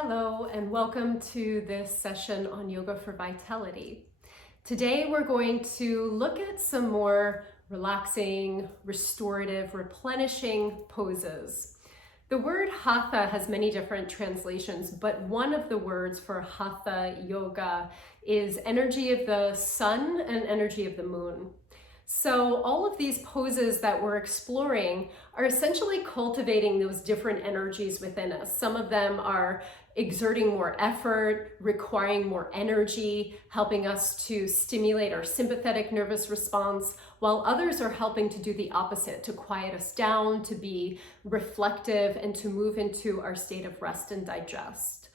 Hello and welcome to this session on Yoga for Vitality. Today we're going to look at some more relaxing, restorative, replenishing poses. The word hatha has many different translations, but one of the words for hatha yoga is energy of the sun and energy of the moon. So all of these poses that we're exploring are essentially cultivating those different energies within us. Some of them are exerting more effort, requiring more energy, helping us to stimulate our sympathetic nervous response, while others are helping to do the opposite, to quiet us down, to be reflective, and to move into our state of rest and digest.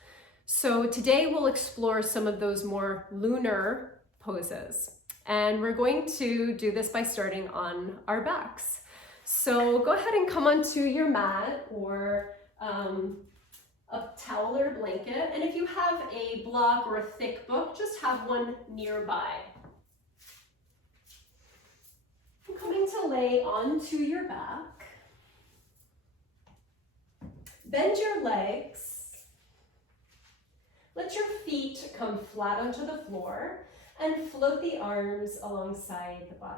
So today we'll explore some of those more lunar poses. And we're going to do this by starting on our backs. So go ahead and come onto your mat or a towel or blanket. And if you have a block or a thick book, just have one nearby. I'm coming to lay onto your back. Bend your legs. Let your feet come flat onto the floor and float the arms alongside the body.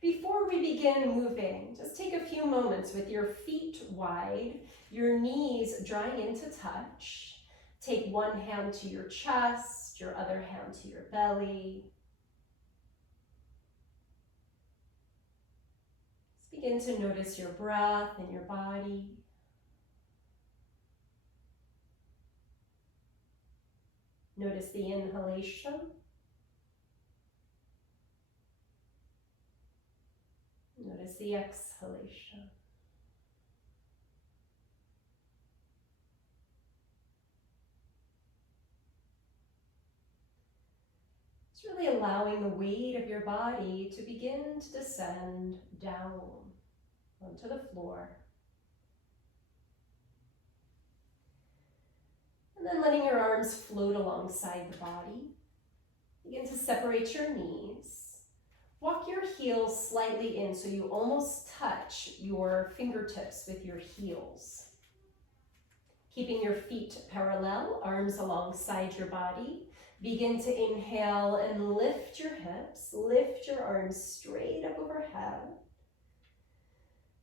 Before we begin moving, just take a few moments with your feet wide, your knees drawing into touch. Take one hand to your chest, your other hand to your belly. Just begin to notice your breath and your body. Notice the inhalation. Notice the exhalation. It's really allowing the weight of your body to begin to descend down onto the floor. And then letting your arms float alongside the body. Begin to separate your knees. Walk your heels slightly in so you almost touch your fingertips with your heels. Keeping your feet parallel, arms alongside your body. Begin to inhale and lift your hips. Lift your arms straight up overhead.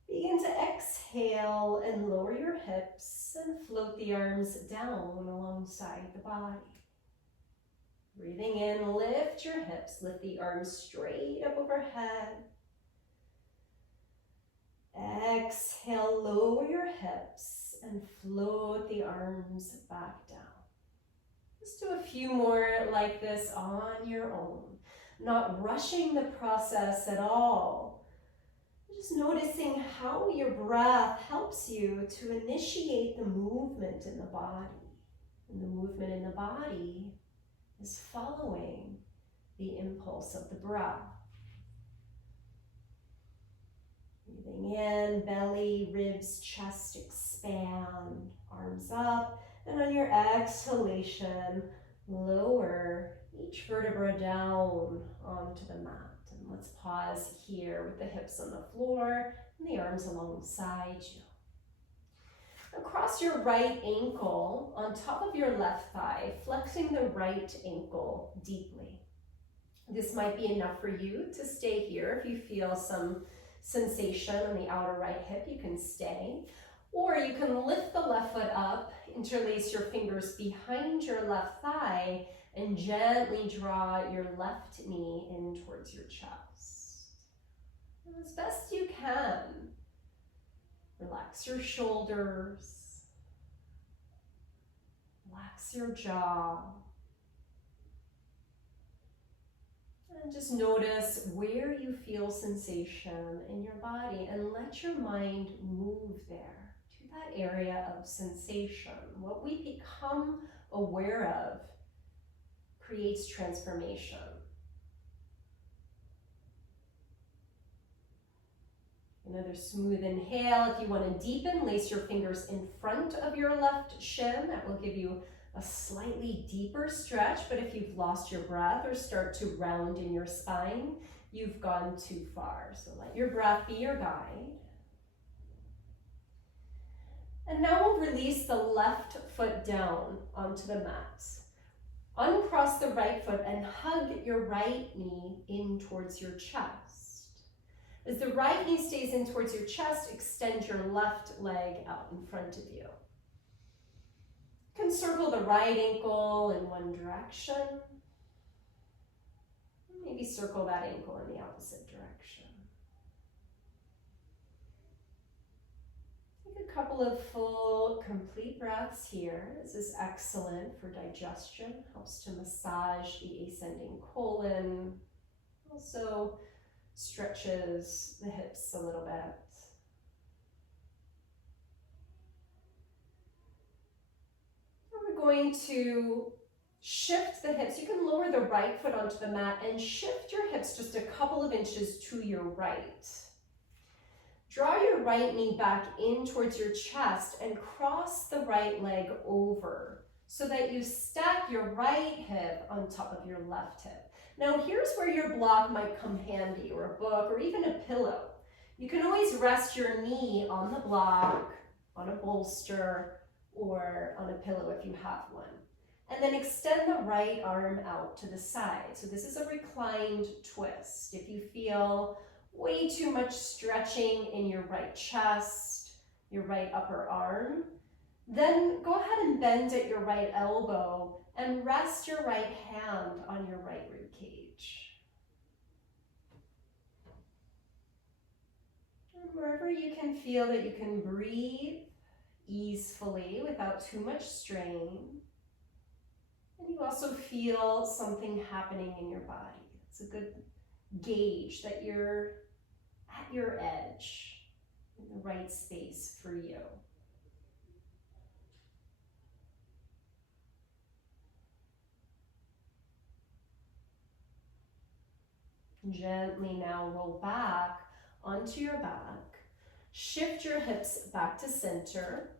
Begin to exhale and lower your hips and float the arms down alongside the body. Breathing in, lift your hips, lift the arms straight up overhead. Exhale, lower your hips and float the arms back down. Just do a few more like this on your own, not rushing the process at all. Just noticing how your breath helps you to initiate the movement in the body. And the movement in the body is following the impulse of the breath. Breathing in, belly, ribs, chest expand, arms up. And on your exhalation, lower each vertebra down onto the mat. And let's pause here with the hips on the floor and the arms alongside you. Across your right ankle, on top of your left thigh, flexing the right ankle deeply. This might be enough for you to stay here. If you feel some sensation on the outer right hip, you can stay. Or you can lift the left foot up, interlace your fingers behind your left thigh, and gently draw your left knee in towards your chest. And as best you can, relax your shoulders, relax your jaw, and just notice where you feel sensation in your body and let your mind move there to that area of sensation. What we become aware of creates transformation. Another smooth inhale. If you want to deepen, lace your fingers in front of your left shin. That will give you a slightly deeper stretch, but if you've lost your breath or start to round in your spine, you've gone too far. So let your breath be your guide. And now we'll release the left foot down onto the mat. Uncross the right foot and hug your right knee in towards your chest. As the right knee stays in towards your chest, extend your left leg out in front of you. You can circle the right ankle in one direction. Maybe circle that ankle in the opposite direction. Take a couple of full, complete breaths here. This is excellent for digestion. Helps to massage the ascending colon. Also stretches the hips a little bit. We're going to shift the hips. You can lower the right foot onto the mat and shift your hips just a couple of inches to your right. Draw your right knee back in towards your chest and cross the right leg over so that you stack your right hip on top of your left hip. Now here's where your block might come handy, or a book, or even a pillow. You can always rest your knee on the block, on a bolster, or on a pillow if you have one. And then extend the right arm out to the side. So this is a reclined twist. If you feel way too much stretching in your right chest, your right upper arm, then go ahead and bend at your right elbow and rest your right hand on your right rib cage. And wherever you can feel that you can breathe easily without too much strain. And you also feel something happening in your body. It's a good gauge that you're at your edge, in the right space for you. Gently now roll back onto your back. Shift your hips back to center.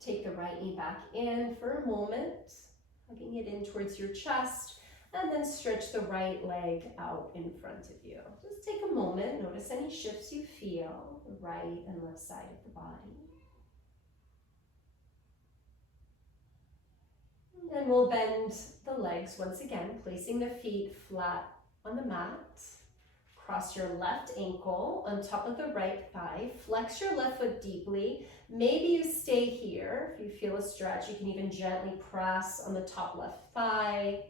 Take the right knee back in for a moment, hugging it in towards your chest, and then stretch the right leg out in front of you. Just take a moment, notice any shifts you feel, the right and left side of the body. And then we'll bend the legs once again, placing the feet flat on the mat. Cross your left ankle on top of the right thigh. Flex your left foot deeply. Maybe you stay here. If you feel a stretch, you can even gently press on the top left thigh.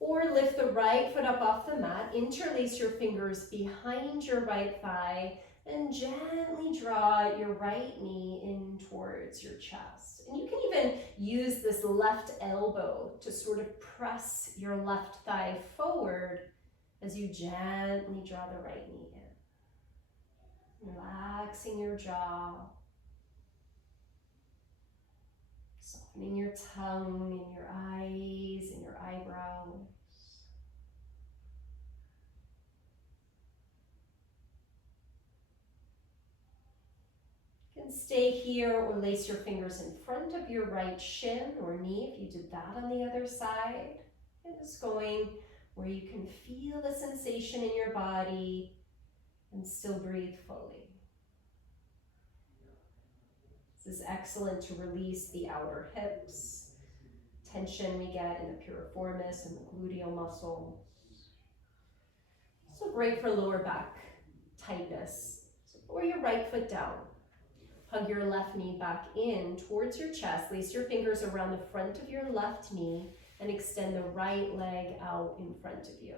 Or lift the right foot up off the mat. Interlace your fingers behind your right thigh and gently draw your right knee in towards your chest. And you can even use this left elbow to sort of press your left thigh forward as you gently draw the right knee in. Relaxing your jaw. Softening your tongue and your eyes and your eyebrows. You can stay here or lace your fingers in front of your right shin or knee if you did that on the other side. And just going where you can feel the sensation in your body and still breathe fully. This is excellent to release the outer hips, tension we get in the piriformis and the gluteal muscles. So great for lower back tightness. So lower your right foot down. Hug your left knee back in towards your chest. Lace your fingers around the front of your left knee and extend the right leg out in front of you.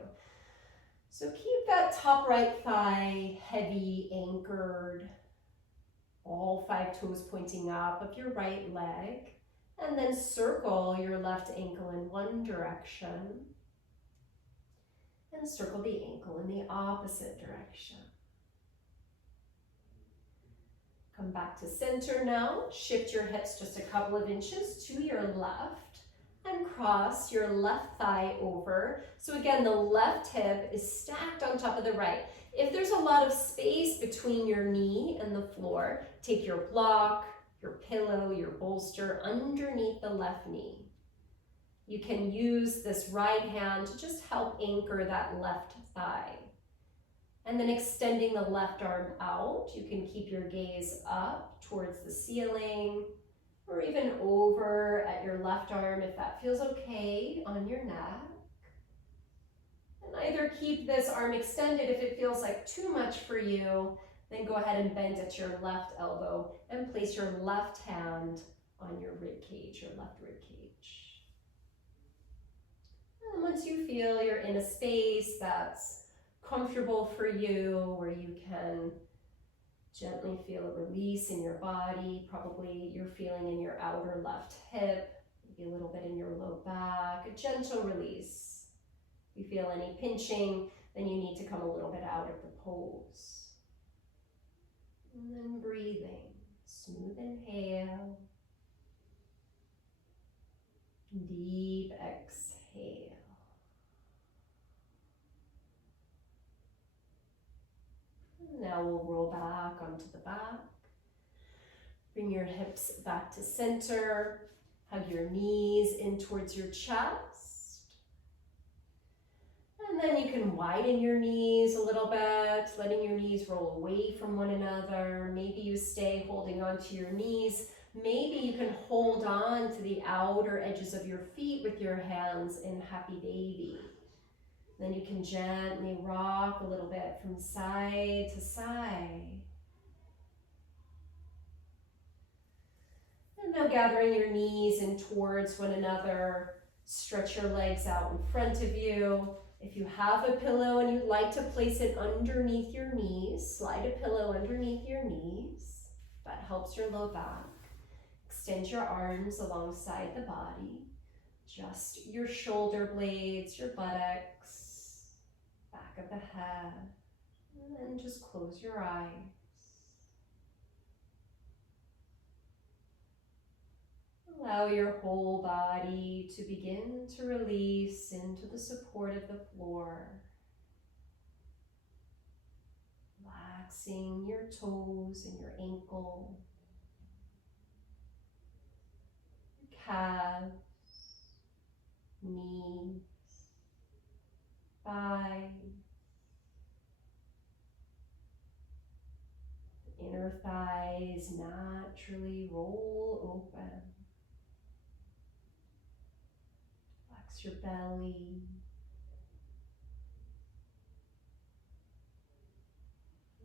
So keep that top right thigh heavy, anchored, all 5 toes pointing up of your right leg, and then circle your left ankle in one direction and circle the ankle in the opposite direction. Come back to center now. Shift your hips just a couple of inches to your left and cross your left thigh over. So again, the left hip is stacked on top of the right. If there's a lot of space between your knee and the floor, take your block, your pillow, your bolster underneath the left knee. You can use this right hand to just help anchor that left thigh. And then extending the left arm out, you can keep your gaze up towards the ceiling or even over at your left arm if that feels okay on your neck. And either keep this arm extended if it feels like too much for you, then go ahead and bend at your left elbow and place your left hand on your rib cage, your left rib cage. And once you feel you're in a space that's comfortable for you, where you can gently feel a release in your body, probably you're feeling in your outer left hip, maybe a little bit in your low back, a gentle release. If you feel any pinching, then you need to come a little bit out of the pose. And then breathing, smooth inhale, deep exhale. Now we'll roll back onto the back. Bring your hips back to center. Hug your knees in towards your chest. And then you can widen your knees a little bit, letting your knees roll away from one another. Maybe you stay holding onto your knees. Maybe you can hold on to the outer edges of your feet with your hands in Happy Baby. Then you can gently rock a little bit from side to side. And now gathering your knees in towards one another, stretch your legs out in front of you. If you have a pillow and you'd like to place it underneath your knees, slide a pillow underneath your knees. That helps your low back. Extend your arms alongside the body. Just your shoulder blades, your buttocks, back of the head, and then just close your eyes. Allow your whole body to begin to release into the support of the floor. Relaxing your toes and your ankle, your calves, knees, thighs, inner thighs naturally roll open. Relax your belly.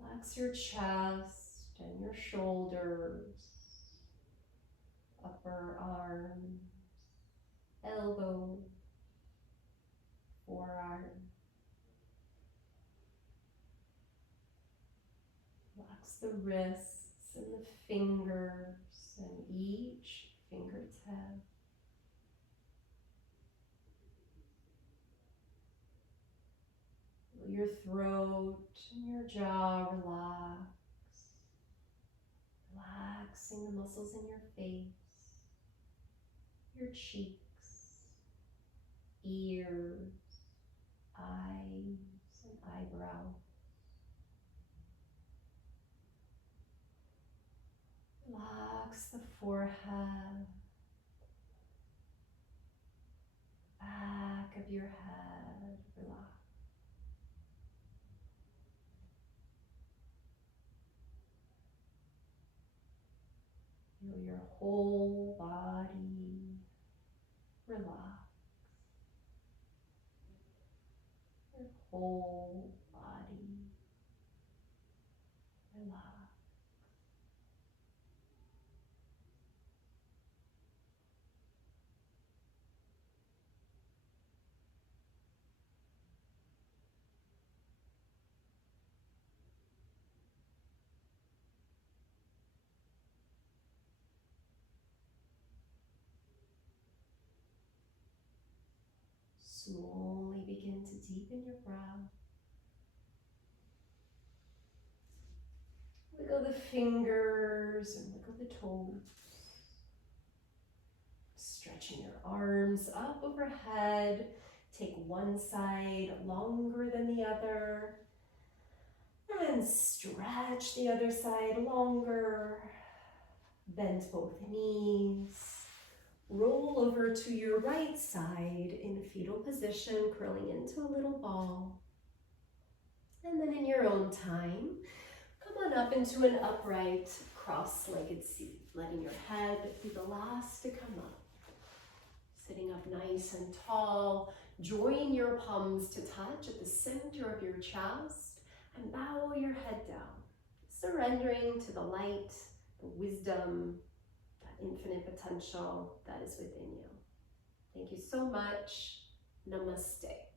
Relax your chest and your shoulders, upper arms, elbows, forearm. Relax the wrists and the fingers and each fingertip. Feel your throat and your jaw relax. Relaxing the muscles in your face, your cheeks, ears, eyes, and eyebrows. Relax the forehead, back of your head, relax. Feel your whole body relax. Your whole body relax. Slowly begin to deepen your breath. Wiggle the fingers and wiggle the toes. Stretching your arms up overhead. Take one side longer than the other. And stretch the other side longer. Bend both knees. Roll over to your right side in fetal position, curling into a little ball. And then in your own time, come on up into an upright cross-legged seat, letting your head be the last to come up. Sitting up nice and tall, join your palms to touch at the center of your chest and bow your head down, surrendering to the light, the wisdom, that infinite potential that is within you. Thank you so much. Namaste.